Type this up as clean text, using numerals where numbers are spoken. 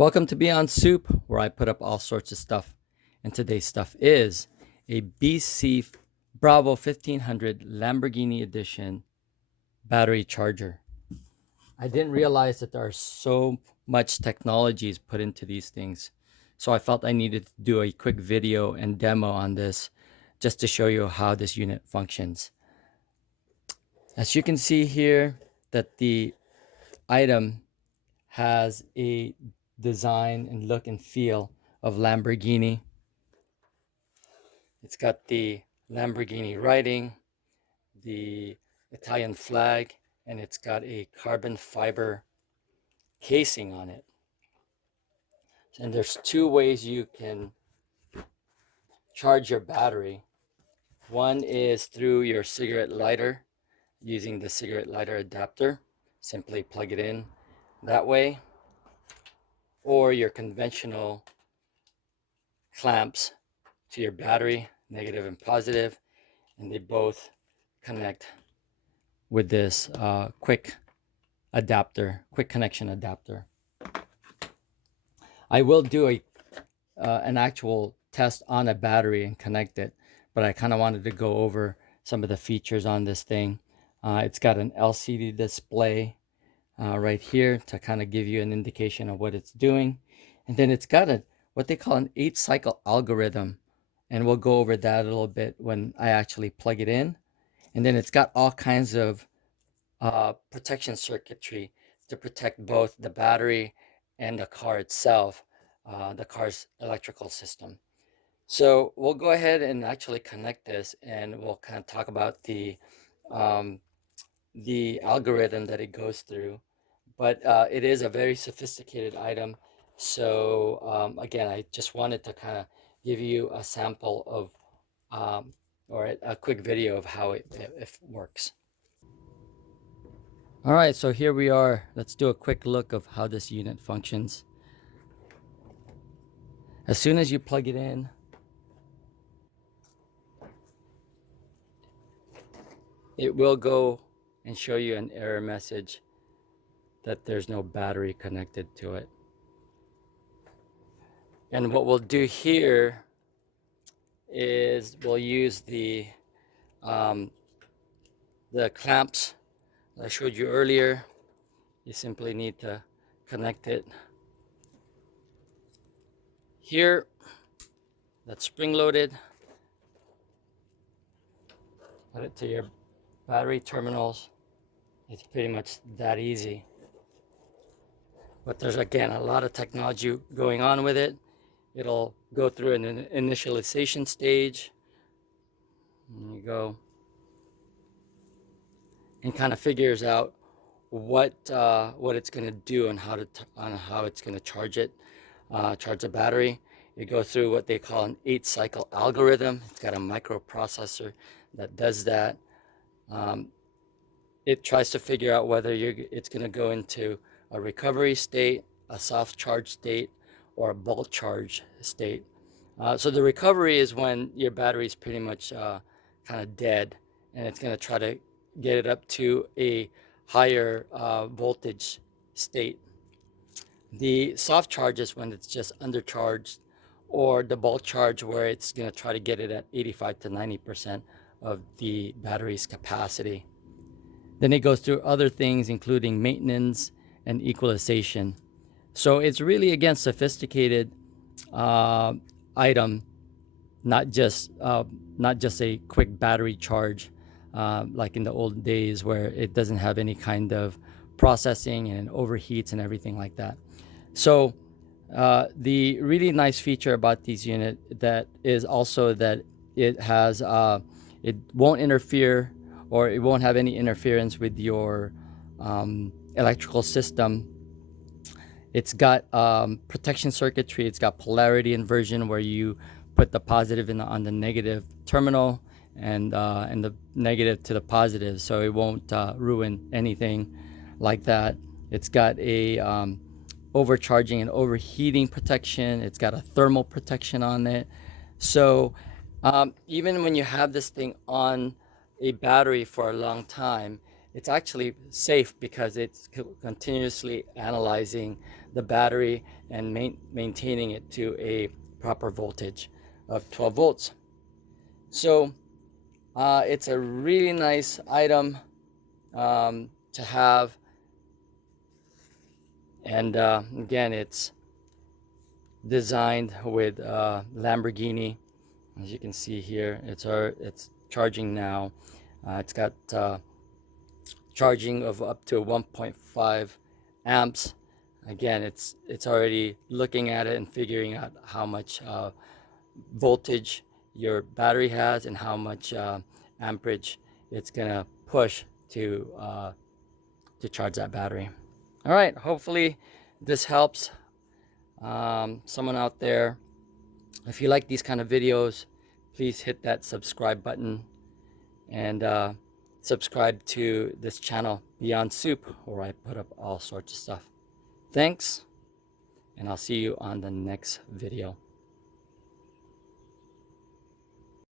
Welcome to Beyond Soup, where I put up all sorts of stuff. And today's stuff is a BC Bravo 1500 Lamborghini Edition battery charger. I didn't realize that there are so much technologies put into these things. So I felt I needed to do a quick video and demo on this just to show you how this unit functions. As you can see here, that the item has a design and look and feel of Lamborghini. It's got the Lamborghini writing, the Italian flag, and it's got a carbon fiber casing on it. And there's two ways you can charge your battery. One is through your cigarette lighter, using the cigarette lighter adapter. Simply plug it in that way, or your conventional clamps to your battery, negative and positive, and they both connect with this quick connection adapter. I will do an actual test on a battery and connect it, but I kind of wanted to go over some of the features on this thing. It's got an LCD display right here to kind of give you an indication of what it's doing. And then it's got what they call an 8-cycle algorithm. And we'll go over that a little bit when I actually plug it in. And then it's got all kinds of protection circuitry to protect both the battery and the car itself, the car's electrical system. So we'll go ahead and actually connect this, and we'll kind of talk about the algorithm that it goes through. But it is a very sophisticated item. So again, I just wanted to kind of give you a sample of or a quick video of how it works. All right, so here we are. Let's do a quick look of how this unit functions. As soon as you plug it in, it will go and show you an error message that there's no battery connected to it. And what we'll do here is we'll use the clamps that I showed you earlier. You simply need to connect it here. That's spring loaded. Put it to your battery terminals. It's pretty much that easy. But there's, again, a lot of technology going on with it. It'll go through an initialization stage. There you go. And kind of figures out what it's going to do and how it's going to charge it, charge the battery. It goes through what they call an 8-cycle algorithm. It's got a microprocessor that does that. It tries to figure out whether it's going to go into a recovery state, a soft charge state, or a bulk charge state. So the recovery is when your battery is pretty much kind of dead, and it's going to try to get it up to a higher voltage state. The soft charge is when it's just undercharged, or the bulk charge where it's going to try to get it at 85 to 90% of the battery's capacity. Then it goes through other things, including maintenance and equalization. So it's really, again, sophisticated item, not just a quick battery charge like in the old days where it doesn't have any kind of processing and it overheats and everything like that. So the really nice feature about these units that is also that it has it won't interfere, or it won't have any interference with your electrical system. It's got protection circuitry. It's got polarity inversion, where you put the positive on the negative terminal and the negative to the positive, so it won't ruin anything like that. It's got a overcharging and overheating protection. It's got a thermal protection on it. So even when you have this thing on a battery for a long time, it's actually safe because it's continuously analyzing the battery and maintaining it to a proper voltage of 12 volts. So it's a really nice item to have. And again, it's designed with Lamborghini. As you can see here, it's charging now. It's got charging of up to 1.5 amps. Again, it's already looking at it and figuring out how much voltage your battery has and how much amperage it's gonna push to charge that battery. All right, hopefully this helps someone out there. If you like these kind of videos, please hit that subscribe button and subscribe to this channel, Beyond Soup, where I put up all sorts of stuff. Thanks, and I'll see you on the next video.